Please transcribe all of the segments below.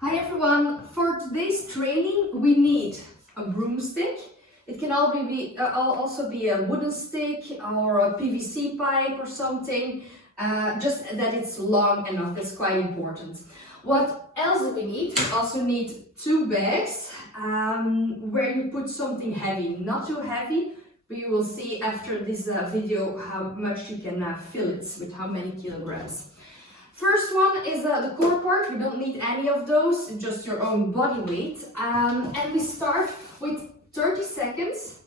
Hi everyone, for today's training we need a broomstick. It can also be a wooden stick or a PVC pipe or something, just that it's long enough, that's quite important. What else do we need? We also need two bags where you put something heavy, not too heavy, but you will see after this video how much you can fill it with how many kilograms. First one is the core part. We don't need any of those, just your own body weight. And we start with 30 seconds,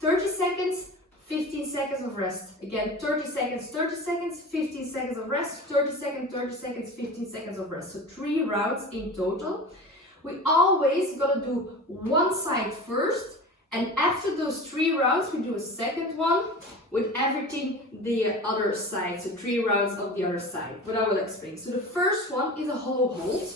15 seconds of rest. Again, 30 seconds, 15 seconds of rest, 30 seconds, 15 seconds of rest. So 3 rounds in total. We always gotta do one side first, and after those 3 rounds, we do a second one with everything the other side. So 3 rounds of the other side. But I will explain. So the first one is a hollow hold.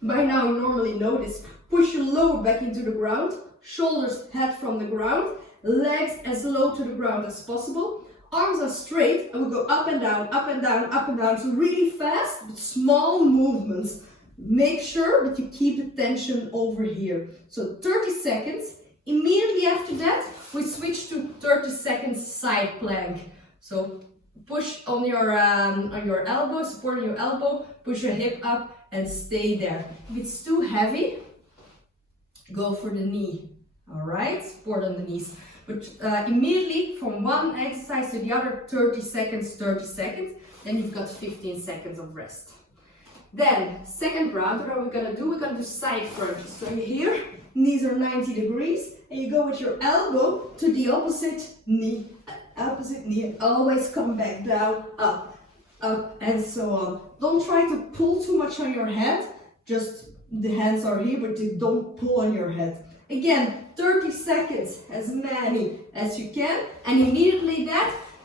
By now you normally know this. Push your lower back into the ground, shoulders head from the ground, legs as low to the ground as possible. Arms are straight and we go up and down, up and down, up and down. So really fast, but small movements. Make sure that you keep the tension over here. So 30 seconds. Immediately after that, we switch to 30 seconds side plank. So push on your elbow, support your elbow, push your hip up and stay there. If it's too heavy, go for the knee. All right, support on the knees. But immediately from one exercise to the other, 30 seconds, then you've got 15 seconds of rest. Then, second round, what are we gonna do? We're gonna do side crunches. So here, knees are 90 degrees, and you go with your elbow to the opposite knee, always come back down, up, and so on. Don't try to pull too much on your head, just the hands are here, but you don't pull on your head. Again, 30 seconds, as many as you can, and immediately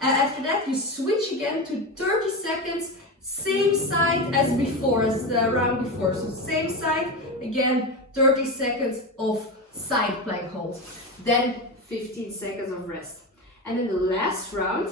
after that, you switch again to 30 seconds, same side as before, as the round before. So same side, again, 30 seconds of side plank hold. Then 15 seconds of rest. And then the last round,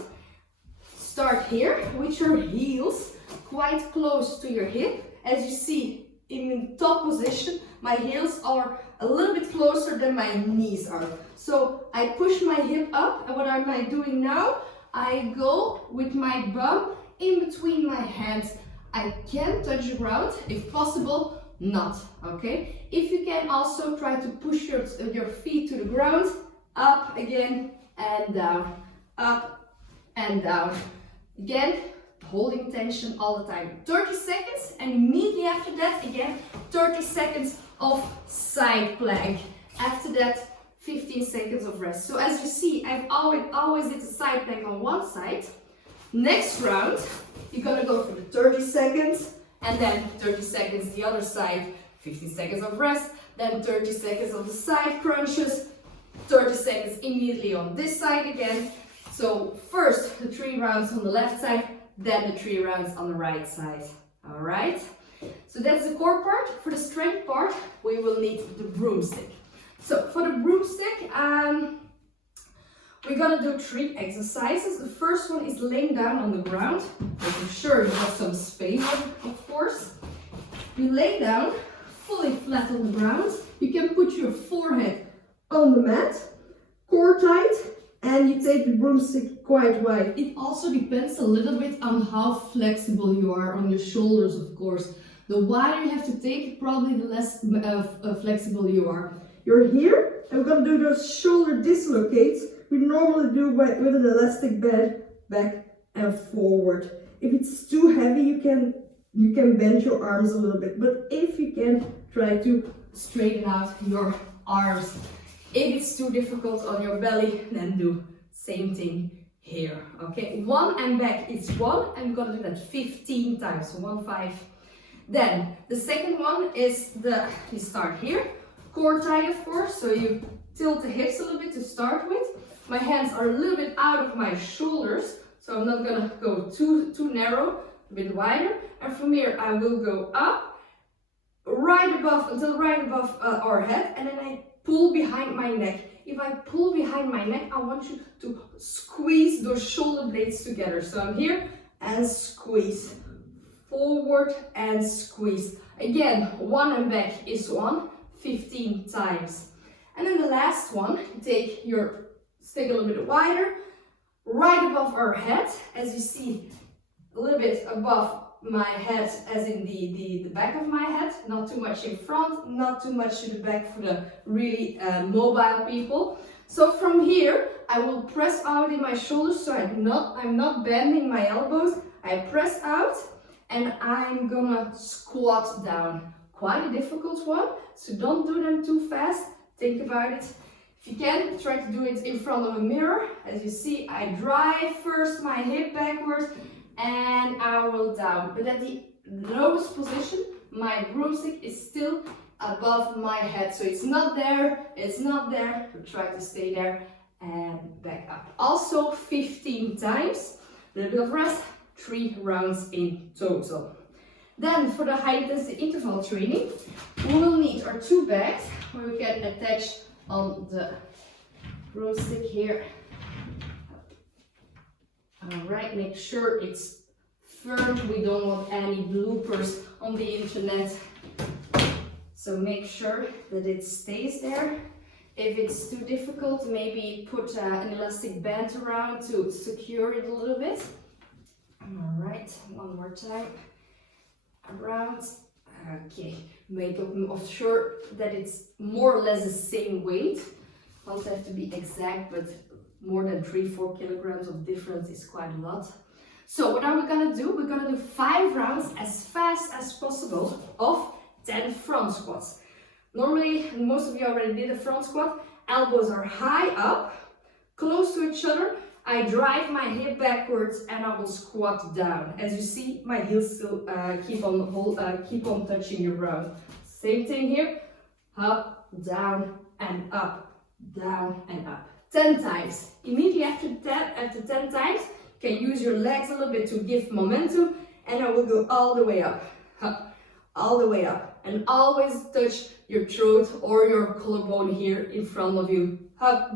start here with your heels quite close to your hip. As you see, in top position, my heels are a little bit closer than my knees are. So I push my hip up, and what am I doing now? I go with my bum in between my hands. I can touch the ground, if possible, not, okay? If you can, also try to push your feet to the ground, up again and down, up and down. Again, holding tension all the time. 30 seconds, and immediately after that, again, 30 seconds of side plank. After that, 15 seconds of rest. So as you see, I've always did the side plank on one side. Next round, you're gonna go for the 30 seconds, and then 30 seconds the other side, 15 seconds of rest, then 30 seconds of the side crunches, 30 seconds immediately on this side again. So first the 3 rounds on the left side, then the 3 rounds on the right side. All right? So that's the core part. For the strength part, we will need the broomstick. So for the broomstick, we're gonna do 3 exercises. The first one is laying down on the ground, making sure you have some space, of course. You lay down fully flat on the ground. You can put your forehead on the mat, core tight, and you take the broomstick quite wide. It also depends a little bit on how flexible you are on your shoulders, of course. The wider you have to take, probably the less flexible you are. You're here, and we're gonna do those shoulder dislocates. We normally do with an elastic band, back and forward. If it's too heavy, you can bend your arms a little bit, but if you can, try to straighten out your arms. If it's too difficult on your belly, then do same thing here. Okay, 1 and back is 1, and we're gonna do that 15 times. So 1, 5. Then the second one is you start here, core tight, of course. So you tilt the hips a little bit to start with. My hands are a little bit out of my shoulders, so I'm not gonna go too narrow, a bit wider. And from here I will go up, until right above our head, and then I pull behind my neck. If I pull behind my neck, I want you to squeeze those shoulder blades together. So I'm here and squeeze. forward and squeeze. Again, one and back is 1, 15 times. And then the last one, take your stick a little bit wider, right above our head, as you see, a little bit above my head, as in the back of my head, not too much in front, not too much to the back for the really mobile people. So from here, I will press out in my shoulders, so I'm not bending my elbows. I press out and I'm gonna squat down. Quite a difficult one, so don't do them too fast. Think about it. If you can, try to do it in front of a mirror. As you see, I drive first my hip backwards and I roll down. But at the lowest position, my broomstick is still above my head. So it's not there, it's not there. So try to stay there and back up. Also 15 times. A little bit of rest, 3 rounds in total. Then for the high intensity interval training, we will need our 2 bags where we can attach on the broomstick here. Alright, make sure it's firm. We don't want any bloopers on the internet. So make sure that it stays there. If it's too difficult, maybe put an elastic band around to secure it a little bit. Alright, one more time. Around. Okay, make sure that it's more or less the same weight. Don't have to be exact, but more than 3-4 kilograms of difference is quite a lot. So what are we gonna do? We're gonna do 5 rounds as fast as possible of 10 front squats. Normally, most of you already did a front squat. Elbows are high up, close to each other. I drive my hip backwards and I will squat down. As you see, my heels still keep on touching your ground. Same thing here. Up, down, and up, down, and up. 10 times. Immediately after 10 times, you can use your legs a little bit to give momentum, and I will go all the way up, all the way up. And always touch your throat or your collarbone here in front of you. Up,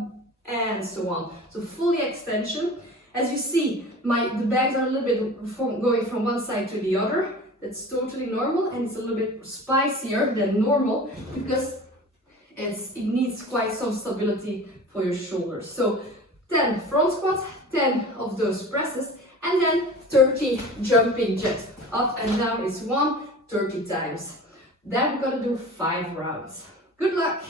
and so on. So fully extension. As you see, the bags are a little bit going from one side to the other. That's totally normal, and it's a little bit spicier than normal because it needs quite some stability for your shoulders. So 10 front squats, 10 of those presses, and then 30 jumping jacks. Up and down is 30 times. Then we're gonna do 5 rounds. Good luck!